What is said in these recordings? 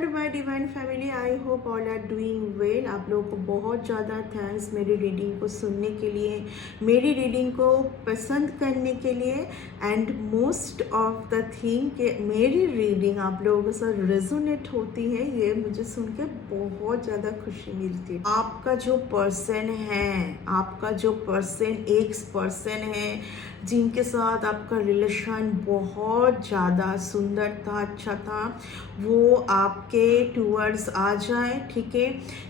Hello my divine family, I hope all are doing well. आप लोगों को बहुत ज़्यादा थैंक्स मेरी रीडिंग को सुनने के लिए, मेरी रीडिंग को पसंद करने के लिए, and most of the thing कि मेरी रीडिंग आप लोगों के साथ रेजोनेट होती है, ये मुझे सुन के बहुत ज़्यादा खुशी मिलती है। आपका जो पर्सन है, आपका जो पर्सन एक्स पर्सन है जिनके साथ आपका रिलेशन बहुत ज़्यादा सुंदर था, अच्छा था, वो आपके टूवर्ड्स आ जाए। ठीक है,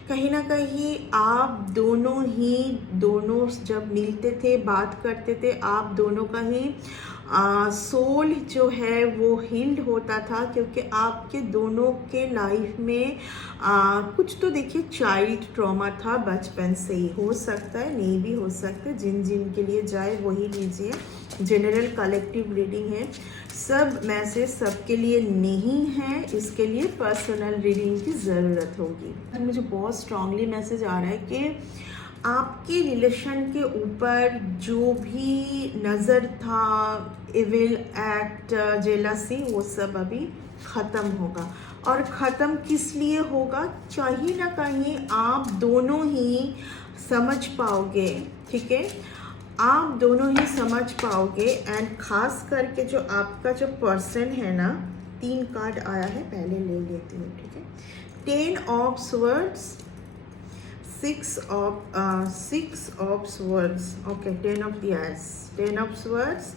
कहीं ना कहीं आप दोनों जब मिलते थे, बात करते थे, आप दोनों का ही सोल जो है वो हील्ड होता था, क्योंकि आपके दोनों के लाइफ में कुछ तो देखिए चाइल्ड ट्रॉमा था, बचपन से ही हो सकता है, नहीं भी हो सकता, जिन जिन के लिए जाए वही लीजिए। जनरल कलेक्टिव रीडिंग है, सब मैसेज सबके लिए नहीं है, इसके लिए पर्सनल रीडिंग की ज़रूरत होगी। मुझे बहुत स्ट्रांगली मैसेज आ रहा है कि आपके रिलेशन के ऊपर जो भी नज़र था, इविल एक्ट, जेलसी, वो सब अभी ख़त्म होगा। और ख़त्म किस लिए होगा, कहीं ना कहीं आप दोनों ही समझ पाओगे। ठीक है, आप दोनों ही समझ पाओगे। एंड खास करके जो आपका जो पर्सन है ना, 3 कार्ड आया है, पहले ले लेती हूँ। ठीक है, 10 of swords, 6 of swords, okay, 10 of yes, 10 of swords,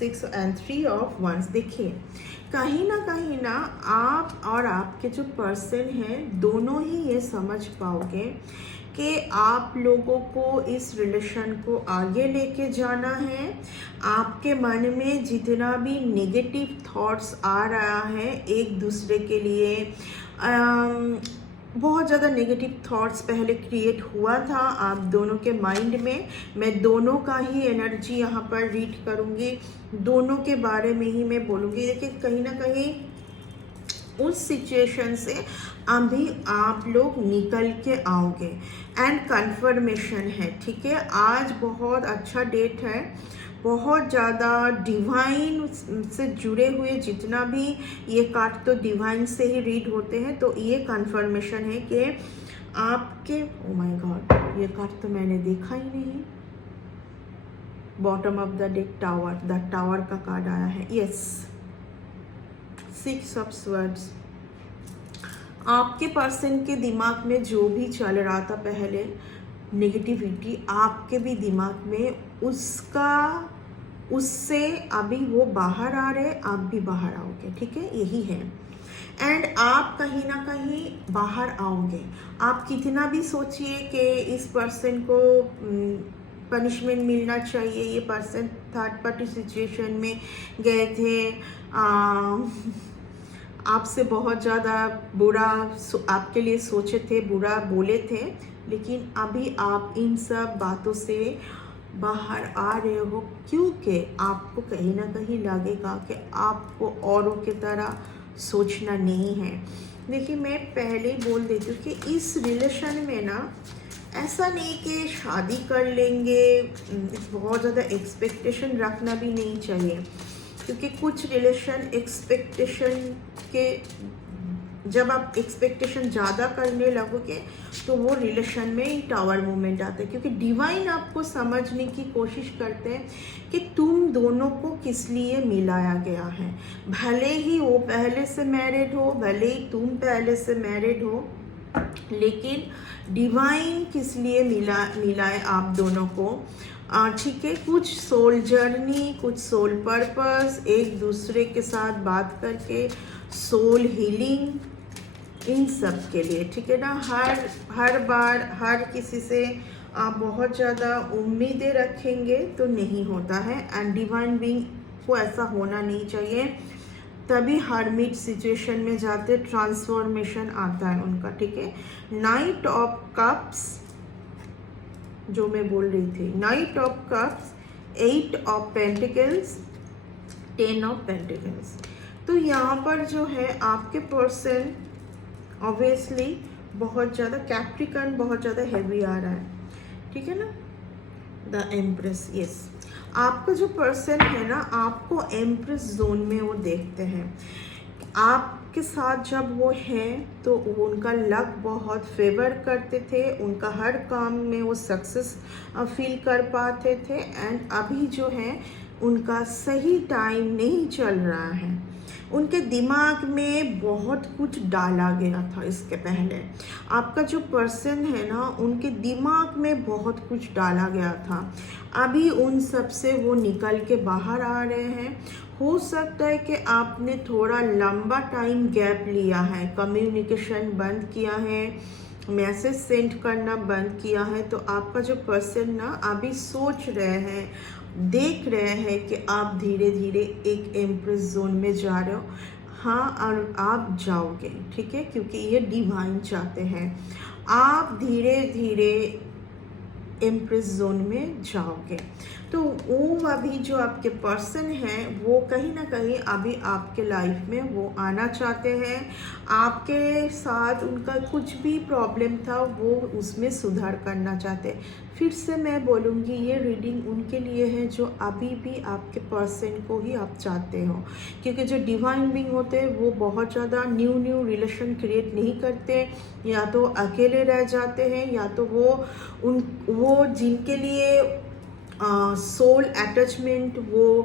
6 and 3 of wands. देखिए, कहीं ना आप और आपके जो पर्सन है दोनों ही ये समझ पाओगे कि आप लोगों को इस रिलेशन को आगे लेके जाना है। आपके मन में जितना भी नेगेटिव थॉट्स आ रहा है एक दूसरे के लिए, बहुत ज़्यादा नेगेटिव थॉट्स पहले क्रिएट हुआ था आप दोनों के माइंड में। मैं दोनों का ही एनर्जी यहाँ पर रीड करूँगी, दोनों के बारे में ही मैं बोलूँगी। देखिए, कहीं ना कहीं उस सिचुएशन से अभी आप लोग निकल के आओगे एंड कंफर्मेशन है। ठीक है, आज बहुत अच्छा डेट है, बहुत ज़्यादा डिवाइन से जुड़े हुए जितना भी ये कार्ड तो डिवाइन से ही रीड होते हैं, तो ये कंफर्मेशन है कि आपके, ओ माय गॉड, ये कार्ड तो मैंने देखा ही नहीं। Bottom of the deck, tower, the tower का कार्ड आया है। Yes, 6 of swords. आपके पर्सन के दिमाग में जो भी चल रहा था पहले नेगेटिविटी, आपके भी दिमाग में उससे अभी वो बाहर आ रहे, आप भी बाहर आओगे। ठीक है, यही है। एंड आप कहीं ना कहीं बाहर आओगे। आप कितना भी सोचिए कि इस पर्सन को पनिशमेंट मिलना चाहिए, ये पर्सन थर्ड पार्टी सिचुएशन में गए थे, आपसे बहुत ज़्यादा बुरा आपके लिए सोचे थे, बुरा बोले थे, लेकिन अभी आप इन सब बातों से बाहर आ रहे हो, क्योंकि आपको कहीं ना कहीं लगेगा कि आपको औरों की तरह सोचना नहीं है। देखिए, मैं पहले ही बोल देती हूँ कि इस रिलेशन में ना ऐसा नहीं कि शादी कर लेंगे, बहुत ज़्यादा एक्सपेक्टेशन रखना भी नहीं चाहिए, क्योंकि कुछ रिलेशन एक्सपेक्टेशन के, जब आप एक्सपेक्टेशन ज़्यादा करने लगोगे तो वो रिलेशन में ही टावर मूवमेंट आता है। क्योंकि डिवाइन आपको समझने की कोशिश करते हैं कि तुम दोनों को किस लिए मिलाया गया है। भले ही वो पहले से मैरिड हो, भले ही तुम पहले से मैरिड हो, लेकिन डिवाइन किस लिए मिलाए आप दोनों को। ठीक है, कुछ सोल जर्नी, कुछ सोल पर्पस, एक दूसरे के साथ बात करके सोल हीलिंग, इन सब के लिए। ठीक है ना, हर बार हर किसी से आप बहुत ज़्यादा उम्मीदें रखेंगे तो नहीं होता है। एंड डिवाइन बीइंग को ऐसा होना नहीं चाहिए, तभी हरमिट सिचुएशन में जाते ट्रांसफॉर्मेशन आता है उनका। ठीक है, नाइट ऑफ कप्स जो मैं बोल रही थी, night of cups, 8 of pentacles, 10 of pentacles. तो यहाँ पर जो है आपके पर्सन ऑब्वियसली बहुत ज़्यादा कैप्रिकन, बहुत ज़्यादा हैवी आ रहा है। ठीक है ना, द एम्प्रेस। यस, आपका जो पर्सन है ना, आपको एम्प्रेस जोन में वो देखते हैं। आप आपके साथ जब वो हैं तो उनका लक बहुत फेवर करते थे, उनका हर काम में वो सक्सेस फील कर पाते थे। एंड अभी जो है उनका सही टाइम नहीं चल रहा है। उनके दिमाग में बहुत कुछ डाला गया था इसके पहले। आपका जो पर्सन है ना, उनके दिमाग में बहुत कुछ डाला गया था। अभी उन सब से वो निकल के बाहर आ रहे हैं। हो सकता है कि आपने थोड़ा लंबा टाइम गैप लिया है, कम्युनिकेशन बंद किया है, मैसेज सेंड करना बंद किया है। तो आपका जो पर्सन ना अभी सोच रहे हैं, देख रहे हैं कि आप धीरे धीरे एक एम्प्रेस जोन में जा रहे हो। हाँ, और आप जाओगे, ठीक है, क्योंकि ये डिवाइन चाहते हैं आप धीरे धीरे एम्प्रेस जोन में जाओगे। तो वो अभी जो आपके पर्सन हैं वो कहीं ना कहीं अभी आपके लाइफ में वो आना चाहते हैं। आपके साथ उनका कुछ भी प्रॉब्लम था वो उसमें सुधार करना चाहते हैं। फिर से मैं बोलूँगी, ये रीडिंग उनके लिए है जो अभी भी आपके पर्सन को ही आप चाहते हो। क्योंकि जो डिवाइन बीइंग होते हैं वो बहुत ज़्यादा न्यू रिलेशन क्रिएट नहीं करते, या तो अकेले रह जाते हैं, या तो वो जिनके लिए सोल अटैचमेंट वो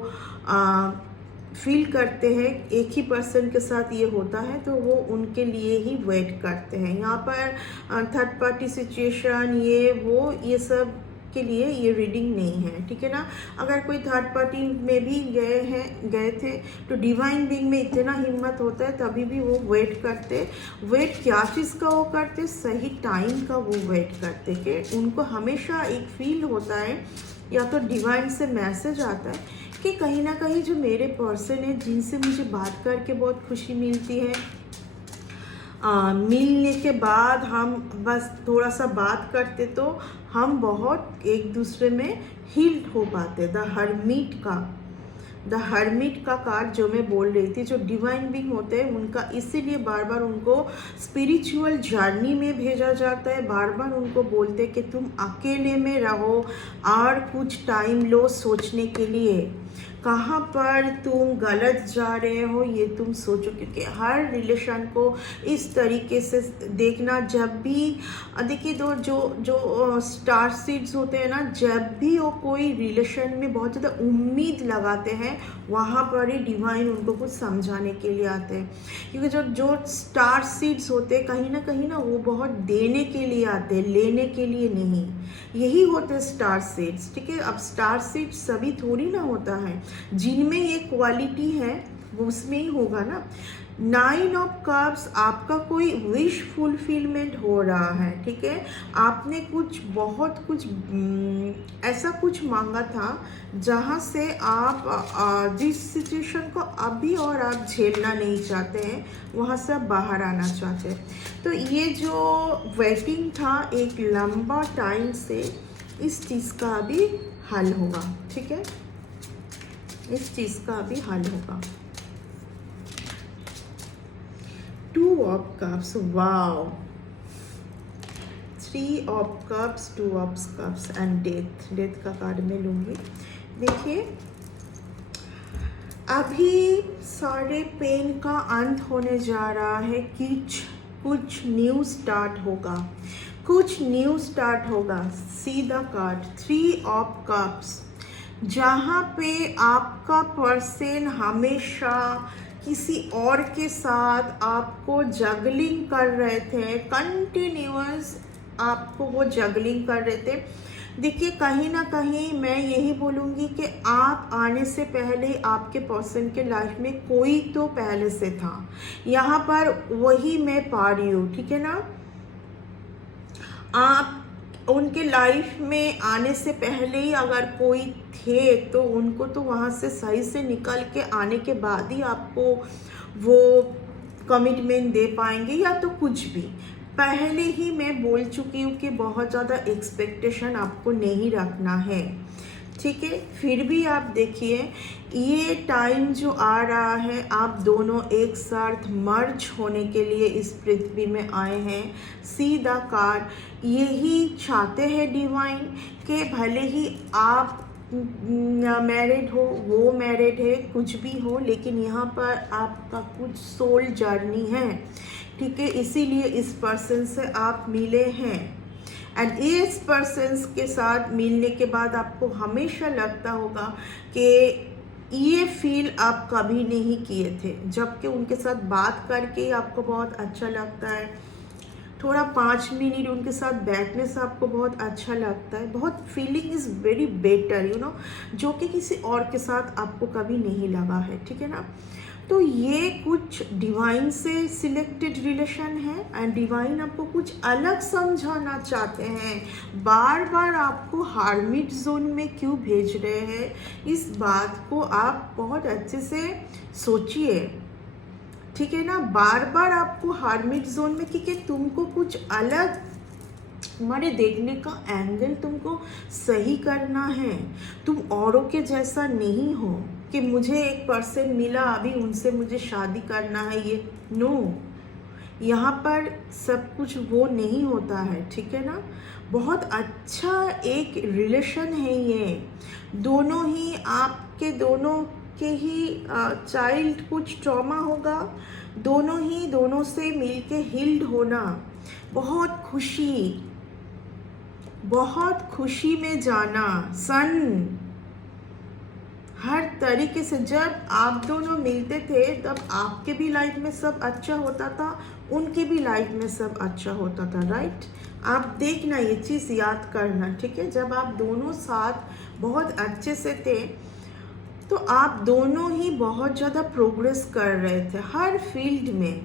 फील करते हैं, एक ही पर्सन के साथ ये होता है तो वो उनके लिए ही वेट करते हैं। यहाँ पर थर्ड पार्टी सिचुएशन ये सब के लिए ये रीडिंग नहीं है, ठीक है ना। अगर कोई थर्ड पार्टी में भी गए थे तो डिवाइन बीइंग में इतना हिम्मत होता है तभी भी वो वेट करते। वेट क्या चीज़ का वो करते? सही टाइम का वो वेट करते कि उनको हमेशा एक फील होता है, या तो डिवाइन से मैसेज आता है कि कहीं ना कहीं जो मेरे पर्सन है जिनसे मुझे बात करके बहुत खुशी मिलती है, मिलने के बाद हम बस थोड़ा सा बात करते तो हम बहुत एक दूसरे में हील्ड हो पाते। द हर्मिट का कार्ड जो मैं बोल रही थी, जो डिवाइन बीइंग होते हैं उनका इसीलिए बार बार उनको स्पिरिचुअल जर्नी में भेजा जाता है। बार बार उनको बोलते कि तुम अकेले में रहो और कुछ टाइम लो सोचने के लिए, कहाँ पर तुम गलत जा रहे हो ये तुम सोचो। क्योंकि हर रिलेशन को इस तरीके से देखना, जब भी देखिए जो स्टार सीड्स होते हैं ना, जब भी वो कोई रिलेशन में बहुत ज़्यादा उम्मीद लगाते हैं वहाँ पर ही डिवाइन उनको कुछ समझाने के लिए आते हैं। क्योंकि जो स्टार सीड्स होते हैं कहीं ना वो बहुत देने के लिए आते हैं, लेने के लिए नहीं। यही होते स्टार सीड्स, ठीक है। अब स्टार सीड्स सभी थोड़ी ना होता है, जिनमें ये क्वालिटी है वो उसमें ही होगा ना। 9 ऑफ कप्स, आपका कोई विश फुलफिलमेंट हो रहा है, ठीक है। आपने बहुत कुछ ऐसा कुछ मांगा था जहाँ से आप जिस सिचुएशन को अभी और आप झेलना नहीं चाहते हैं वहाँ से आप बाहर आना चाहते हैं। तो ये जो वेटिंग था एक लंबा टाइम से, इस चीज़ का अभी हल होगा, ठीक है। इस चीज़ का अभी हल होगा। 2 of cups, wow. 3 of cups, 2 of cups and death का कार्ड मैं लूँगी। देखिए, अभी सारे पेन का अंत होने जा रहा है। कुछ न्यू स्टार्ट होगा। सीधा कार्ड 3 ऑफ कप्स, जहाँ पे आपका पर्सन हमेशा किसी और के साथ आपको जगलिंग कर रहे थे, कंटिन्यूअस आपको वो जगलिंग कर रहे थे। देखिए, कहीं ना कहीं मैं यही बोलूँगी कि आप आने से पहले आपके पर्सन के लाइफ में कोई तो पहले से था, यहाँ पर वही मैं पा रही हूँ, ठीक है ना। आप उनके लाइफ में आने से पहले ही अगर कोई थे तो उनको तो वहाँ से सही से निकल के आने के बाद ही आपको वो कमिटमेंट दे पाएंगे, या तो कुछ भी। पहले ही मैं बोल चुकी हूँ कि बहुत ज़्यादा एक्सपेक्टेशन आपको नहीं रखना है, ठीक है। फिर भी आप देखिए, ये टाइम जो आ रहा है, आप दोनों एक साथ मर्ज होने के लिए इस पृथ्वी में आए हैं। सीधा कार्ड यही चाहते हैं डिवाइन, कि भले ही आप मैरिड हो, वो मैरिड है, कुछ भी हो, लेकिन यहाँ पर आपका कुछ सोल जर्नी है, ठीक है। इसीलिए इस पर्सन से आप मिले हैं एंड इस पर्सन के साथ मिलने के बाद आपको हमेशा लगता होगा कि ये फील आप कभी नहीं किए थे, जबकि उनके साथ बात करके आपको बहुत अच्छा लगता है, थोड़ा 5 मिनट उनके साथ बैठने से आपको बहुत अच्छा लगता है, बहुत फीलिंग इज़ वेरी बेटर जो कि किसी और के साथ आपको कभी नहीं लगा है, ठीक है ना। तो ये कुछ डिवाइन से सिलेक्टेड रिलेशन है एंड डिवाइन आपको कुछ अलग समझाना चाहते हैं। बार बार आपको हार्मिट जोन में क्यों भेज रहे हैं, इस बात को आप बहुत अच्छे से सोचिए, ठीक है ना। बार बार आपको हार्मिट जोन में, क्योंकि तुमको कुछ अलग तुम्हारे देखने का एंगल तुमको सही करना है। तुम औरों के जैसा नहीं हो कि मुझे एक पर्सन मिला अभी उनसे मुझे शादी करना है, ये नो, यहाँ पर सब कुछ वो नहीं होता है, ठीक है ना। बहुत अच्छा एक रिलेशन है ये, दोनों ही आपके दोनों के ही चाइल्ड कुछ ट्रॉमा होगा, दोनों से मिलके हील्ड होना, बहुत खुशी में जाना, सन हर तरीके से। जब आप दोनों मिलते थे तब आपके भी लाइफ में सब अच्छा होता था, उनके भी लाइफ में सब अच्छा होता था, राइट। आप देखना, ये चीज़ याद करना, ठीक है। जब आप दोनों साथ बहुत अच्छे से थे तो आप दोनों ही बहुत ज़्यादा प्रोग्रेस कर रहे थे हर फील्ड में।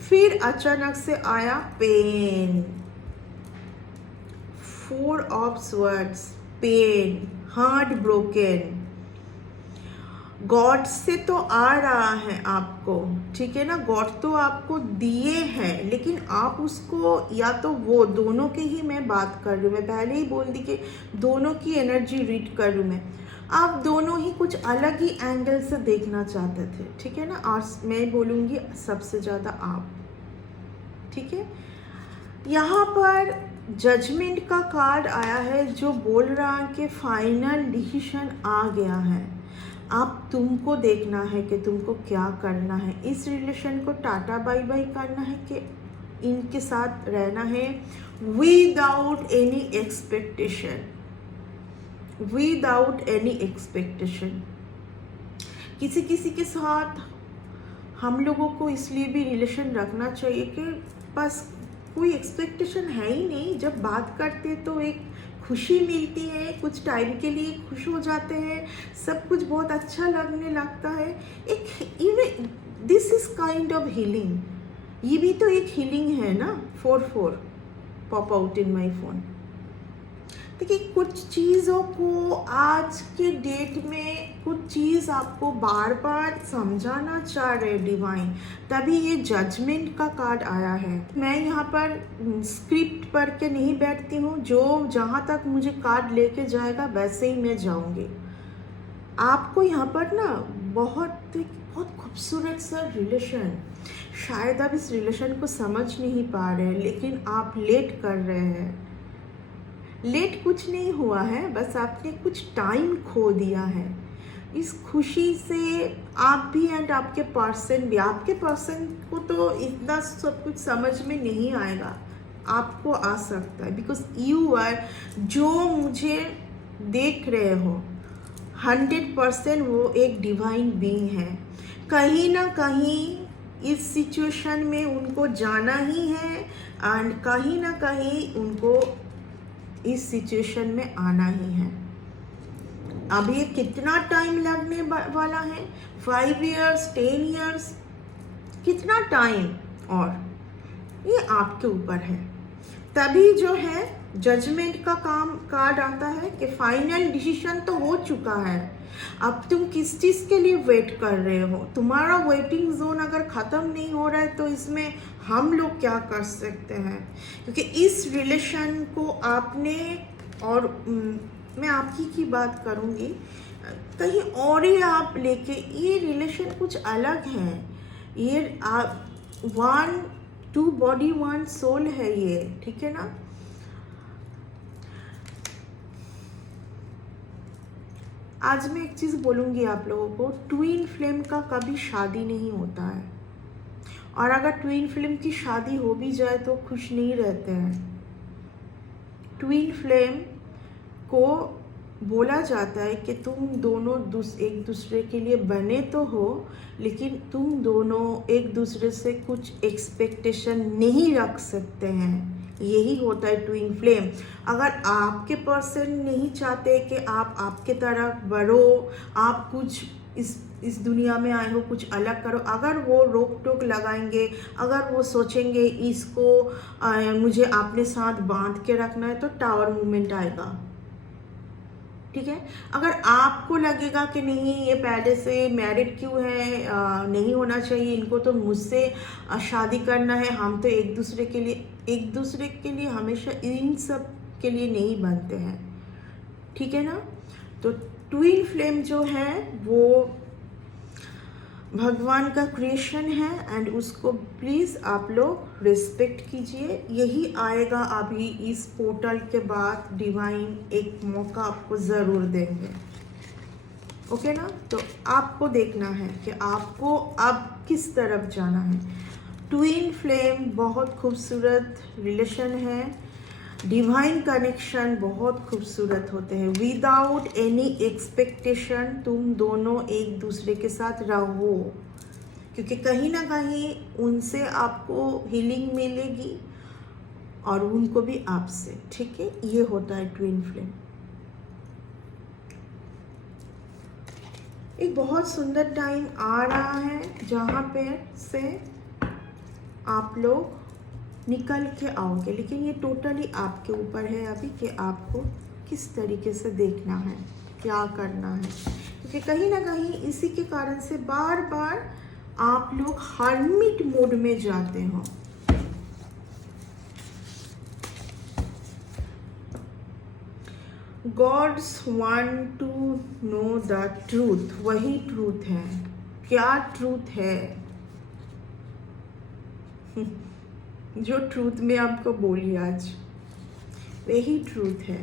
फिर अचानक से आया pain, 4 of swords, pain, heart broken. God से तो आ रहा है आपको, ठीक है ना, गॉड तो आपको दिए हैं, लेकिन आप उसको, या तो वो दोनों के ही मैं बात कर रही हूँ, मैं पहले ही बोल दी कि दोनों की एनर्जी रीड कर रही हूँ मैं। आप दोनों ही कुछ अलग ही एंगल से देखना चाहते थे, ठीक है ना। और मैं बोलूँगी सबसे ज़्यादा आप, ठीक है। यहाँ पर जजमेंट का कार्ड आया है जो बोल रहा है कि फाइनल डिसीजन आ गया है। अब तुमको देखना है कि तुमको क्या करना है, इस रिलेशन को टाटा बाय बाय करना है कि इनके साथ रहना है without any expectation, without any expectation. किसी के साथ हम लोगों को इसलिए भी रिलेशन रखना चाहिए कि बस कोई एक्सपेक्टेशन है ही नहीं, जब बात करते तो एक खुशी मिलती है, कुछ टाइम के लिए खुश हो जाते हैं, सब कुछ बहुत अच्छा लगने लगता है। एक this is kind of healing, ये भी तो एक हीलिंग है ना। 4 pop out in my phone. देखिए, कुछ चीज़ों को आज के डेट में कुछ चीज़ आपको बार बार समझाना चाह रहे डिवाइन, तभी ये जजमेंट का कार्ड आया है। मैं यहाँ पर स्क्रिप्ट पढ़ के नहीं बैठती हूँ, जो जहाँ तक मुझे कार्ड लेके जाएगा वैसे ही मैं जाऊँगी। आपको यहाँ पर ना बहुत खूबसूरत सा रिलेशन, शायद आप इस रिलेशन को समझ नहीं पा रहे हैं, लेकिन आप लेट कर रहे हैं। लेट कुछ नहीं हुआ है, बस आपने कुछ टाइम खो दिया है। इस खुशी से आप भी एंड आपके पर्सन भी, आपके पर्सन को तो इतना सब कुछ समझ में नहीं आएगा, आपको आ सकता है, बिकॉज यू आर, जो मुझे देख रहे हो 100% वो एक डिवाइन बीइंग है। कहीं ना कहीं इस सिचुएशन में उनको जाना ही है एंड कहीं ना कहीं उनको इस सिचुएशन में आना ही है। अब ये कितना टाइम लगने वाला है, 5 years 10 years, कितना टाइम, और ये आपके ऊपर है। तभी जो है जजमेंट का कार्ड आता है कि फाइनल डिसीजन तो हो चुका है, अब तुम किस चीज़ के लिए वेट कर रहे हो। तुम्हारा वेटिंग जोन अगर ख़त्म नहीं हो रहा है तो इसमें हम लोग क्या कर सकते हैं, क्योंकि इस रिलेशन को आपने, और मैं आपकी की बात करूँगी, कहीं और ही आप लेके, ये रिलेशन कुछ अलग है। ये आप 1 2 बॉडी 1 सोल है ये, ठीक है ना। आज मैं एक चीज़ बोलूँगी आप लोगों को, ट्विन फ्लेम का कभी शादी नहीं होता है, और अगर ट्विन फ्लेम की शादी हो भी जाए तो खुश नहीं रहते हैं। ट्विन फ्लेम को बोला जाता है कि तुम दोनों एक दूसरे के लिए बने तो हो, लेकिन तुम दोनों एक दूसरे से कुछ एक्सपेक्टेशन नहीं रख सकते हैं। यही होता है ट्विन फ्लेम। अगर आपके पर्सन नहीं चाहते कि आप आपके तरफ बढ़ो, आप कुछ इस दुनिया में आए हो कुछ अलग करो, अगर वो रोक टोक लगाएंगे, अगर वो सोचेंगे इसको मुझे अपने साथ बांध के रखना है, तो टावर मूवमेंट आएगा। ठीक है, अगर आपको लगेगा कि नहीं ये पहले से मैरिड क्यों है, नहीं होना चाहिए इनको, तो मुझसे शादी करना है, हम तो एक दूसरे के लिए हमेशा इन सब के लिए नहीं बनते हैं। ठीक है ना। तो ट्विन फ्लेम जो है वो भगवान का क्रिएशन है, एंड उसको प्लीज़ आप लोग रिस्पेक्ट कीजिए। यही आएगा अभी इस पोर्टल के बाद, डिवाइन एक मौका आपको ज़रूर देंगे। ओके ना। तो आपको देखना है कि आपको अब किस तरफ जाना है। ट्विन फ्लेम बहुत खूबसूरत रिलेशन है, डिवाइन कनेक्शन बहुत खूबसूरत होते हैं। विदाउट एनी एक्सपेक्टेशन तुम दोनों एक दूसरे के साथ रहो, क्योंकि कहीं ना कहीं उनसे आपको हीलिंग मिलेगी और उनको भी आपसे। ठीक है, ये होता है ट्विन फ्लेम। एक बहुत सुंदर टाइम आ रहा है जहाँ पे से आप लोग निकल के आओगे, लेकिन ये टोटली आपके ऊपर है अभी कि आपको किस तरीके से देखना है, क्या करना है। क्योंकि कहीं ना कहीं इसी के कारण से बार बार आप लोग हर्मिट मोड में जाते हो। God's want to know the truth. वही ट्रूथ है। क्या ट्रूथ है? जो ट्रूथ में आपको बोली आज, वही ट्रूथ है।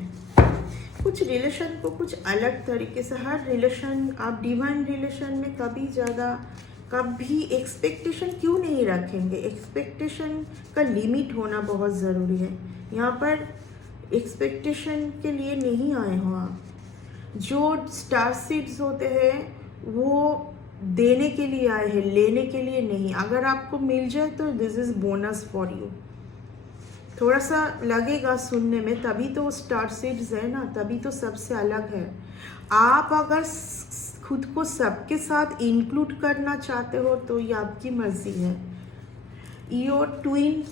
कुछ रिलेशन को कुछ अलग तरीके से, हर रिलेशन, आप डिवाइन रिलेशन में कभी एक्सपेक्टेशन क्यों नहीं रखेंगे? एक्सपेक्टेशन का लिमिट होना बहुत ज़रूरी है। यहाँ पर एक्सपेक्टेशन के लिए नहीं आए हो आप। जो स्टार सीड्स होते हैं वो देने के लिए आए हैं, लेने के लिए नहीं। अगर आपको मिल जाए तो this is bonus for you. थोड़ा सा लगेगा सुनने में, तभी तो स्टार सीड्स है ना, तभी तो सबसे अलग है। आप अगर खुद को सबके साथ इंक्लूड करना चाहते हो तो ये आपकी मर्जी है। योर ट्विन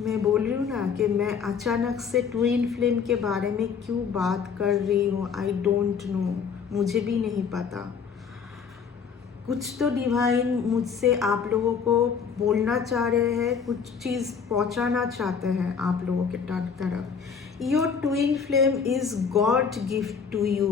मैं बोल रही हूँ ना कि मैं अचानक से ट्विन फ्लेम के बारे में क्यों बात कर रही हूँ, आई डोंट नो, मुझे भी नहीं पता। कुछ तो डिवाइन मुझसे आप लोगों को बोलना चाह रहे हैं, कुछ चीज़ पहुँचाना चाहते हैं आप लोगों के तरफ। Your twin flame is god gift to you.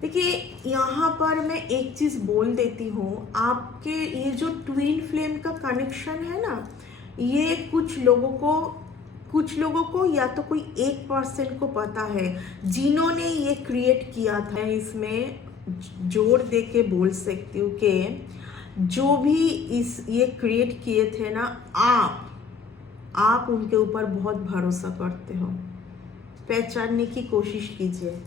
देखिए, यहाँ पर मैं एक चीज़ बोल देती हूँ, आपके ये जो ट्विन फ्लेम का कनेक्शन है ना, ये कुछ लोगों को या तो कोई एक पर्सन को पता है जिन्होंने ये क्रिएट किया था। इसमें जोर दे के बोल सकती हूँ कि जो भी ये क्रिएट किए थे ना, आप उनके ऊपर बहुत भरोसा करते हो। पहचानने की कोशिश कीजिए।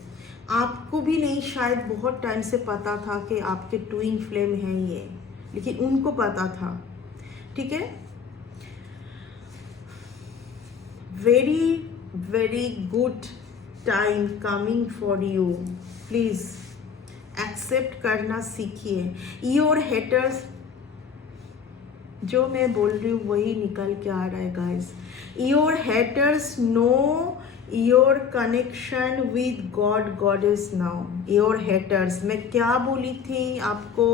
आपको भी नहीं शायद बहुत टाइम से पता था कि आपके ट्विन फ्लेम हैं ये, लेकिन उनको पता था। ठीक है, very good time coming for you. Please accept करना सीखिए। योर हेटर्स, जो मैं बोल रही हूँ वही निकल के आ रहा है guys. Your haters know your connection with God goddess now. Your haters, मैं क्या बोली थी आपको?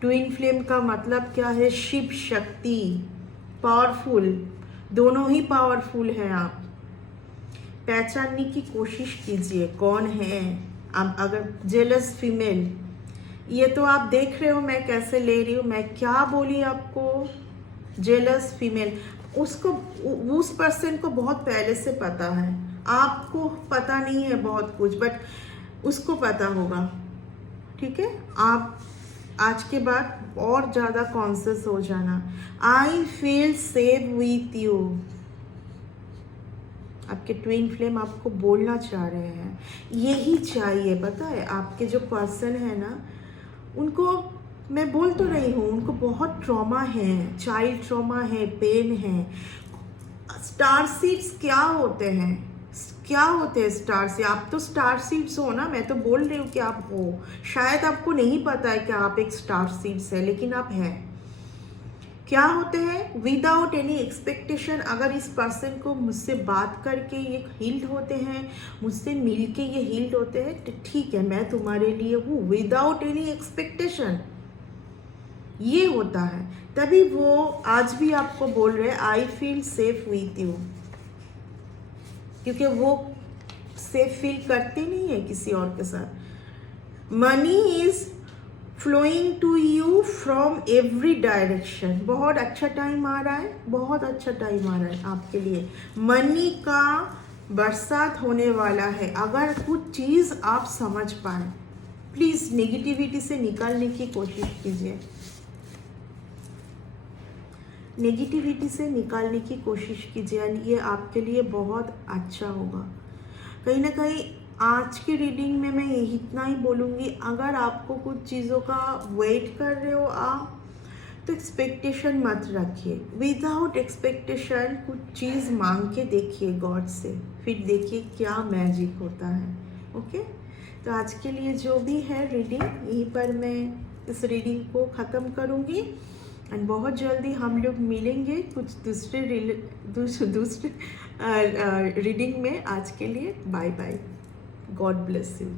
ट्विन फ्लेम का मतलब क्या है? शिव शक्ति, पावरफुल, दोनों ही पावरफुल हैं। आप पहचानने की कोशिश कीजिए कौन है। अब अगर जेलस फीमेल, ये तो आप देख रहे हो मैं कैसे ले रही हूँ। मैं क्या बोली आपको? जेलस फीमेल, उसको उस पर्सन को बहुत पहले से पता है, आपको पता नहीं है बहुत कुछ, बट उसको पता होगा। ठीक है, आप आज के बाद और ज़्यादा कॉन्शियस हो जाना। I feel safe with you, आपके ट्विन फ्लेम आपको बोलना चाह रहे हैं, यही चाहिए। पता है आपके जो पर्सन है ना, उनको मैं बोल तो रही हूँ, उनको बहुत ट्रॉमा है, चाइल्ड ट्रॉमा है, पेन है। स्टार सीड्स क्या होते हैं, क्या होते हैं स्टार सीड? आप तो स्टार सीड्स हो ना, मैं तो बोल रही हूँ कि आप हो। शायद आपको नहीं पता है कि आप एक स्टार सीड्स है, लेकिन आप हैं। क्या होते हैं? विदाउट एनी एक्सपेक्टेशन, अगर इस पर्सन को मुझसे बात करके ये हील्ड होते हैं, मुझसे मिल के ये हील्ड होते हैं, तो ठीक है, मैं तुम्हारे लिए हूँ, विदाउट एनी एक्सपेक्टेशन। ये होता है, तभी वो आज भी आपको बोल रहे हैं I feel safe with you, क्योंकि वो सेफ फील करते नहीं है किसी और के साथ। Money is flowing to you from every direction. बहुत अच्छा टाइम आ रहा है, बहुत अच्छा टाइम आ रहा है आपके लिए। मनी का बरसात होने वाला है। अगर कुछ चीज़ आप समझ पाए, प्लीज़ नेगेटिविटी से निकालने की कोशिश कीजिए, नेगेटिविटी से निकालने की कोशिश कीजिए, ये आपके लिए बहुत अच्छा होगा। कहीं ना कहीं आज की रीडिंग में मैं इतना ही बोलूँगी, अगर आपको कुछ चीज़ों का वेट कर रहे हो आप, तो एक्सपेक्टेशन मत रखिए। विदाउट एक्सपेक्टेशन कुछ चीज़ मांग के देखिए गॉड से, फिर देखिए क्या मैजिक होता है। ओके, तो आज के लिए जो भी है रीडिंग, यहीं पर मैं इस रीडिंग को ख़त्म करूँगी। एंड बहुत जल्दी हम लोग मिलेंगे कुछ दूसरे रीडिंग में। आज के लिए bye bye, god bless you.